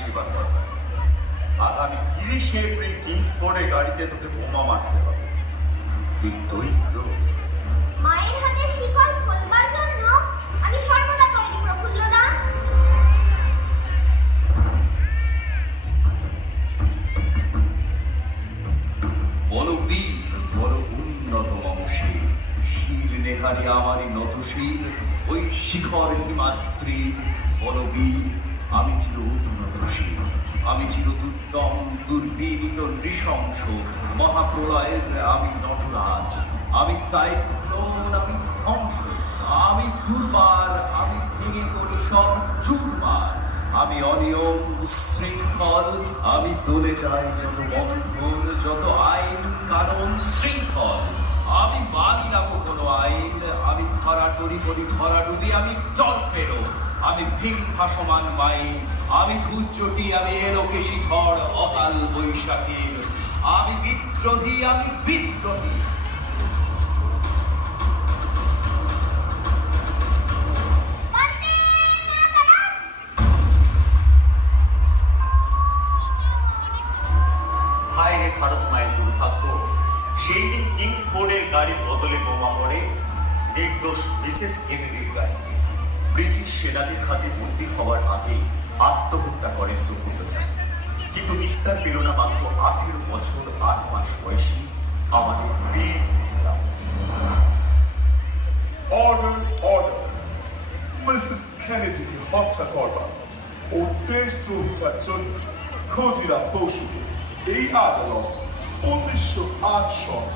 সেবা দরকার। আগামী 30 এপ্রিল কিংসফোর্ডে গাড়িতে তোকে বোমা মারতে হবে। তুই দৈত্য। মায়ের হাতে শিকল খোলবার জন্য আমি সর্বদা তৈরি, প্রফুল্লদা। বল বীর, বল উন্নত মম শির, শির নেহারি আমারই নত শির, ওই শিখর হিমাদ্রির। বল বীর, আমি চির উন্নত শির, আমি চির দুর্দম দুর্বিনীত নৃশংস, মহাপ্রলয়ের আমি নটরাজ, আমি সাইক্লোন, আমি ধ্বংস, আমি দুর্বার, আমি ভেঙে করি সব চুরমার, আমি অনিয়ম উশৃঙ্খল, আমি তোলে যাই যত বন্ধন, যত আইন কানুন শৃঙ্খল, আমি মানি না কোনো আইন, আমি ধরা তরি করি ধরা ডুবি, আমি জল্পেরো, আমি ভিন ভাসমান মাইন, আমি ধূর্যটি, আমি এলোকেশী ঝড় অকাল বৈশাখীর, আমি বিদ্রোহী, আমি বিদ্রোহী। ভাইরে ভারত মায়ের দুর্ভাগ্য, সেই দিন কিংসফোর্ডের গাড়ির বদলে বোমা পড়ে নির্দোষ মিসেস কেনেডির গাড়িতে। ব্রিটিশ সেনাদের হাতে বন্দী হওয়ার আগে আত্মহত্যা করেন প্রফুল্লচাঁদ। কিন্তু বিস্তার পেল না মাত্র 18 বছর 8 মাস বয়সী আমাদের বীর ক্ষুদিরাম। Order, order. মিসেস কেনেডিকে হত্যা করবার ও দেশদ্রোহিতার জন্য ক্ষুদিরাম বসুকে এই আদালত 1908 সন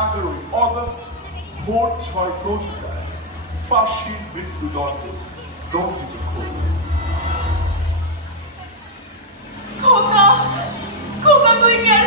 11 অগস্ট ভোর 6 ঘটিকায় ফাঁসির মৃত্যুদণ্ডে দণ্ডিত করল। খোকা, খোকা তুই জ্ঞান